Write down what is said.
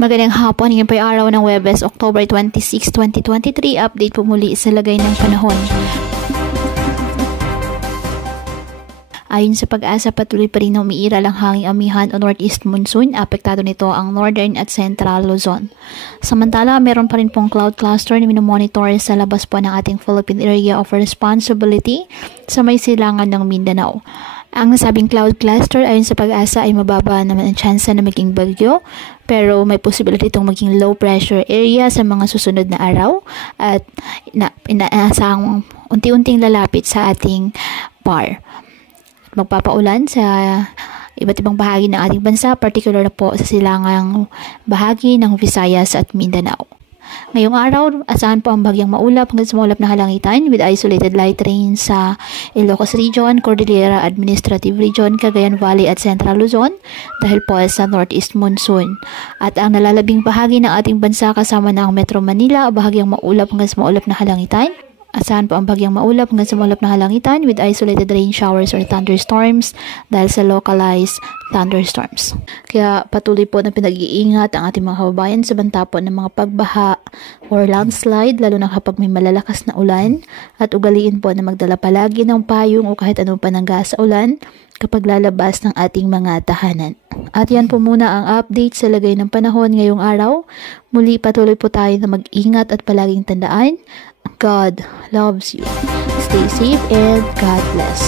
Magandang hapon, ngayon po ay araw ng Huwebes, October 26, 2023. Update po muli sa lagay ng panahon. Ayon sa Pag-asa, patuloy pa rin na umiiral ang hanging amihan o northeast monsoon. Apektado nito ang northern at central Luzon. Samantala, meron pa rin pong cloud cluster na minomonitor sa labas po ng ating Philippine Area of Responsibility sa may silangan ng Mindanao. Ang nasabing cloud cluster ayon sa Pag-asa ay mababa naman ang tsansa na maging bagyo, pero may posibilidad itong maging low pressure area sa mga susunod na araw at inaasahang unti-unting lalapit sa ating PAR. Magpapaulan sa iba't ibang bahagi ng ating bansa, particular na po sa silangang bahagi ng Visayas at Mindanao. Ngayong araw, asahan po ang bagyang maulap hanggang sa maulap na kalangitan with isolated light rain sa Ilocos Region, Cordillera Administrative Region, Cagayan Valley at Central Luzon dahil po sa northeast monsoon. At ang nalalabing bahagi ng ating bansa kasama ng Metro Manila, bahagyang maulap hanggang sa maulap na kalangitan. Asahan po ang bagyang maulap hanggang sa maulap na kalangitan with isolated rain showers or thunderstorms dahil sa localized thunderstorms. Kaya patuloy po na pinag-iingat ang ating mga kababayan sa banta po ng mga pagbaha or landslide, lalo na kapag may malalakas na ulan, at ugaliin po na magdala palagi ng payong o kahit anong panangga sa ulan kapag lalabas ng ating mga tahanan. At yan po muna ang update sa lagay ng panahon ngayong araw. Muli patuloy po tayo na mag-ingat at palaging tandaan, God loves you. Stay safe and God bless.